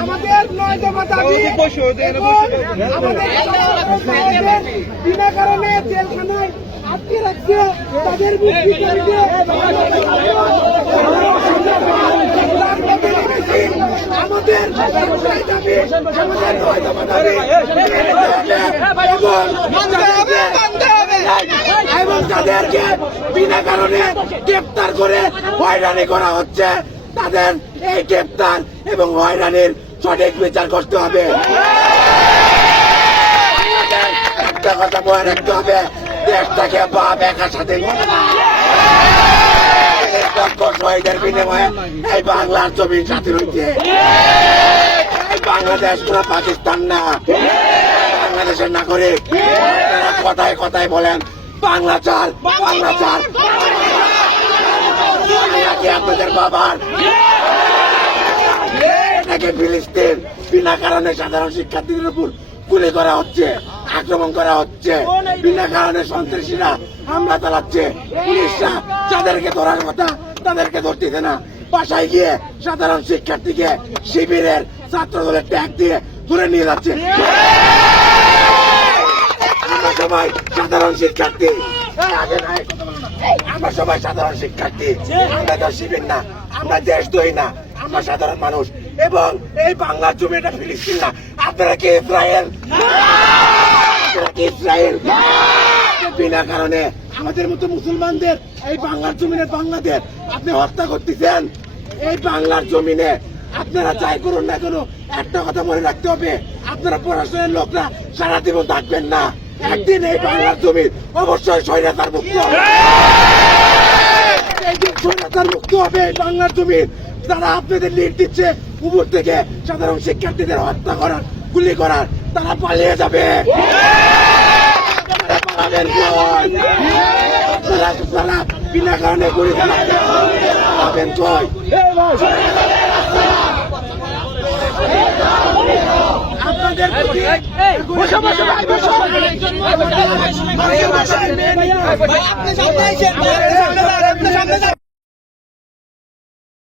আমাদের আমাদের 9 দফা দাবি বিনা কারণে জেলখানায় আটকে রাখছে তাদের মুক্তি কমিটি আমাদের দাবি আমাদের 9 দফা দাবি এবং তাদেরকে বিনা কারণে গ্রেপ্তার করে হয়রানি করা হচ্ছে। তাদের এই গ্রেপ্তার এবং হয়রানির সঠিক বিচার করতে হবে। একটা কথা মনে রাখতে হবে, দেশটাকে বাপ একার সাথে শহীদের বিনিময়ে এই বাংলার জমি স্বাধীন হয়েছে। এই বাংলাদেশ কোন পাকিস্তান না, বাংলাদেশের নাগরিক। কথায় কথায় বলেন বাংলা চাল, বাংলা চাল, আপনাদের বাবার এটাকে ফিলিস্তিন বিনা কারণে সাধারণ শিক্ষার্থীদের উপর গুলি করা হচ্ছে, আক্রমণ করা হচ্ছে, বিনা কারণে সন্ত্রাসীরা হামলা চালাচ্ছে। পুলিশরা যাদেরকে ধরার কথা তাদেরকে ধরতেছে না, বাসায় গিয়ে সাধারণ শিক্ষার্থীকে শিবিরের ছাত্র দলের ট্যাগ দিয়ে ধরে নিয়ে যাচ্ছে। আমরা সবাই সাধারণ শিক্ষার্থী, আমরা সবাই সাধারণ শিক্ষার্থী। আমরা তো শিবির না, আমরা দেশদ্রোহী না, আমরা সাধারণ মানুষ। এবং এই বাংলার জমি এটা ফিলিস্তিন না। আপনারা কি ইসরায়েল? ইসরায়েল বিনা কারণে আমাদের মতো মুসলমানদের এই বাংলার জমিনে বাংলাদেশ আপনি হত্যা করতেছেন। এই বাংলার জমিনে আপনারা যাই করুন না কেন, একটা কথা মনে রাখতে হবে, আপনারা পড়াশোনার লোকরা সারা জীবন থাকবেন না। একদিন এই বাংলার জমি অবশ্যই স্বৈরাচার মুক্ত হবে। একদিন স্বৈরাচার মুক্ত হবে এই বাংলার জমি। যারা আপনাদের লিড দিচ্ছে উপর থেকে সাধারণ শিক্ষার্থীদের হত্যা করার, গুলি করার, তারা পালিয়ে যাবে। তারা বিনা কারণে গুলি পাবেন কই? আপনাদের